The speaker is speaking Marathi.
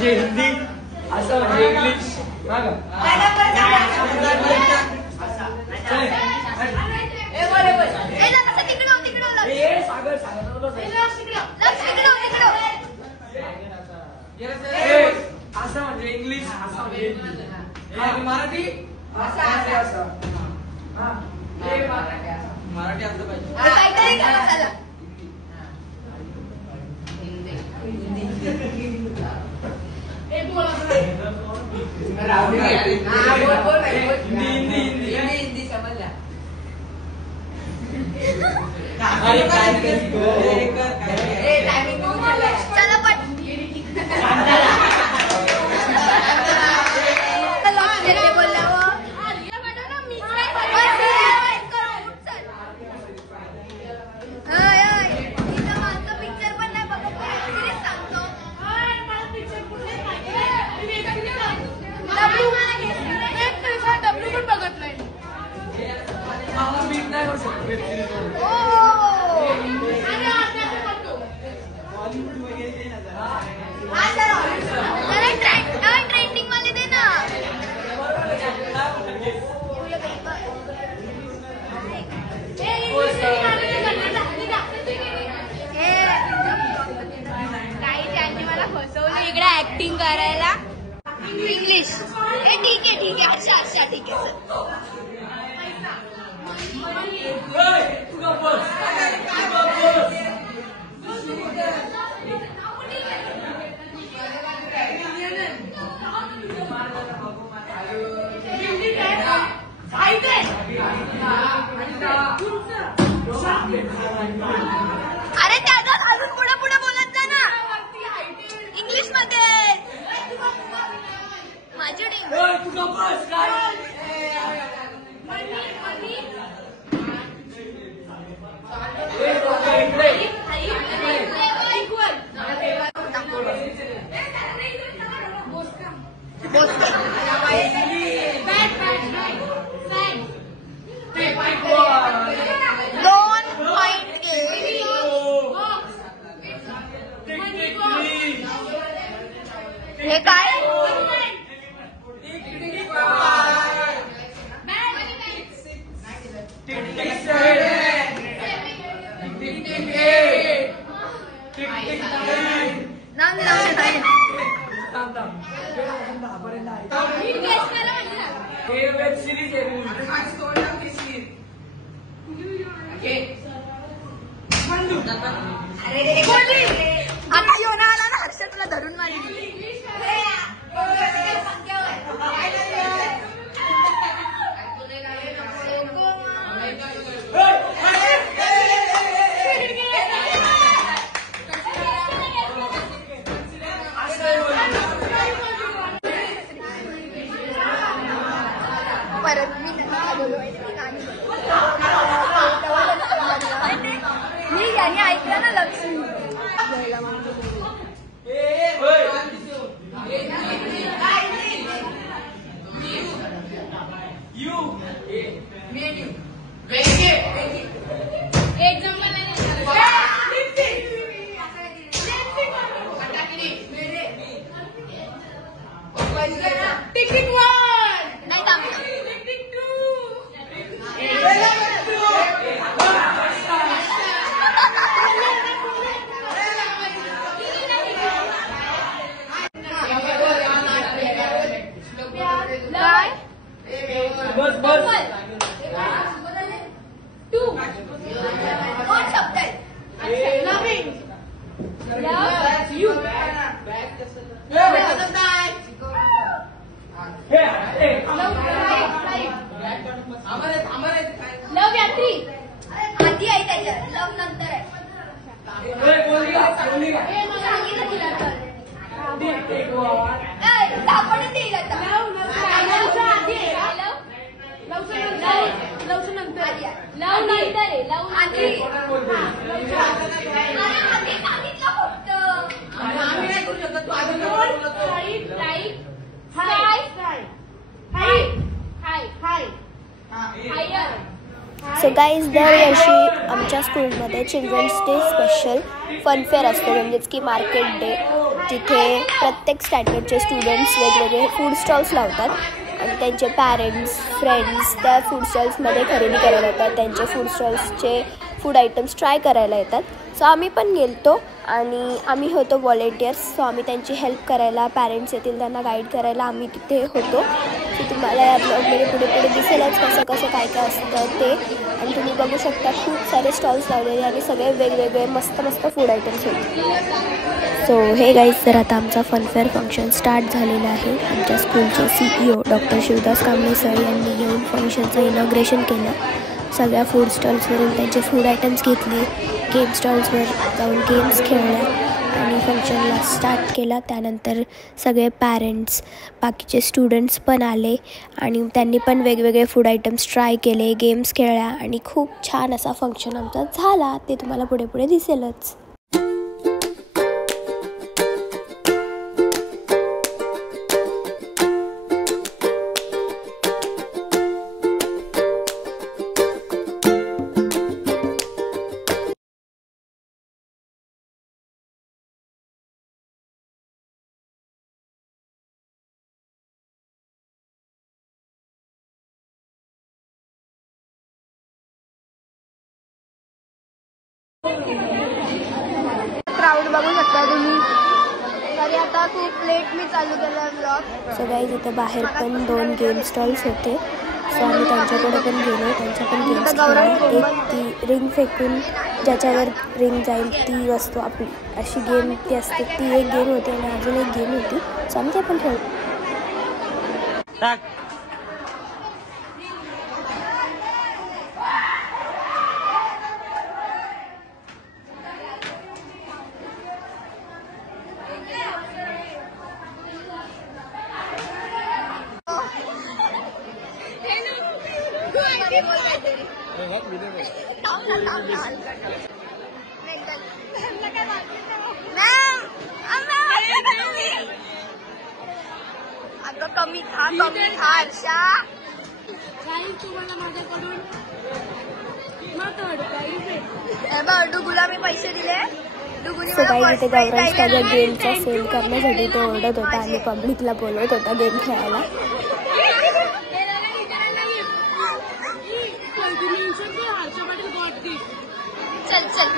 म्हणजे हिंदी, असं म्हणजे इंग्लिश. सागर असं म्हणजे इंग्लिश, असं म्हणजे हिंदी, मराठी मराठी असं पाहिजे. हिंदी समजला. ऍक्टिंग करायला इंग्लिश. ठीक आहे ठीक आहे, अच्छा अच्छा ठीक आहे. अरे त्याचा अजून पुढे पुढे बोलत जा ना इंग्लिश मध्ये. माझी हे काय वेब सिरीज आमची होणार आला ना हर्षदला धरून मारली. परत मी याने ऐकलं ना लक्ष्मी. टिकट वन नाही बस बस टू कोण शब्द आहे? लविंग लव यू लव यात्री आधी आहे त्याच्यात, लव नंतर आहे. सांगितलं तुला तर सापडत येईल आता. लव नंतर आहे. लव आधी सांगितलं फक्त. सो सो गाईज दरवर्षी आमच्या स्कूलमध्ये चिल्ड्रन्स डे स्पेशल फनफेअर असतो, म्हणजेच की मार्केट डे. तिथे प्रत्येक स्टँडर्डचे स्टुडंट्स वेगवेगळे फूड स्टॉल्स लावतात आणि त्यांचे पॅरेंट्स फ्रेंड्स त्या फूड स्टॉल्समध्ये खरेदी करायला येतात. त्यांचे फूड स्टॉल्सचे फूड आयटम्स ट्राय करायला येतात. सो आम्ही पण गेलतो आणि आम्ही होतो व्हॉलेंटियर्स. सो आम्ही त्यांची हेल्प करायला, पॅरेंट्स येतील त्यांना गाईड करायला आम्ही तिथे होतो. सो तुम्हाला या ब्लॉगमध्ये पुढे पुढे दिसेलच कसं कसं काय काय असतं ते. आणि तुम्ही बघू शकता खूप सारे स्टॉल्स लावलेले आणि सगळे वेगवेगळे मस्त मस्त फूड आयटम्स होते. सो हे गाईज, तर आता आमचा फनफेअर फंक्शन स्टार्ट झालेला आहे. आमच्या स्कूलचे CEO doctor Shivdas Kamble sir यांनी येऊन फंक्शनचं इनॉग्रेशन केलं. सगळ्या फूड स्टॉल्सवरून त्यांचे फूड आयटम्स घेतले, गेम स्टॉल्सवर जाऊन गेम्स खेळल्या आणि फंक्शनला स्टार्ट केला. त्यानंतर सगळे पॅरेंट्स, बाकीचे स्टुडंट्स पण आले आणि त्यांनी पण वेगवेगळे फूड आयटम्स ट्राय केले, गेम्स खेळल्या आणि खूप छान असा फंक्शन आमचा झाला. ते तुम्हाला पुढे पुढे दिसेलच. क्राऊड बघू शकता तुम्ही. तरी आता खूप लेट मी चालू केला ब्लॉग. सो गाईज, इथे बाहेर पण 2 गेम स्टॉल्स होते. सो आम्ही त्यांच्याकडे पण गेलो, त्यांच्या पण गेम्स खेळल्या. एक ती रिंग फेकून ज्याच्यावर रिंग जाईल ती वस्तू आपली, अशी गेम ती असते, ती एक गेम होती आणि अजून एक गेम होती. सो आम्ही ते पण खेळलो. अगं कमी खा हर्षा. तुम्हाला माझ्याकडून डुगूला मी पैसे दिले. सो काही तिथे गौरांश त्याच्या गेमचा सेल करण्यासाठी तो ओरडत होता आणि पब्लिकला बोलवत होता गेम खेळायला. चल चल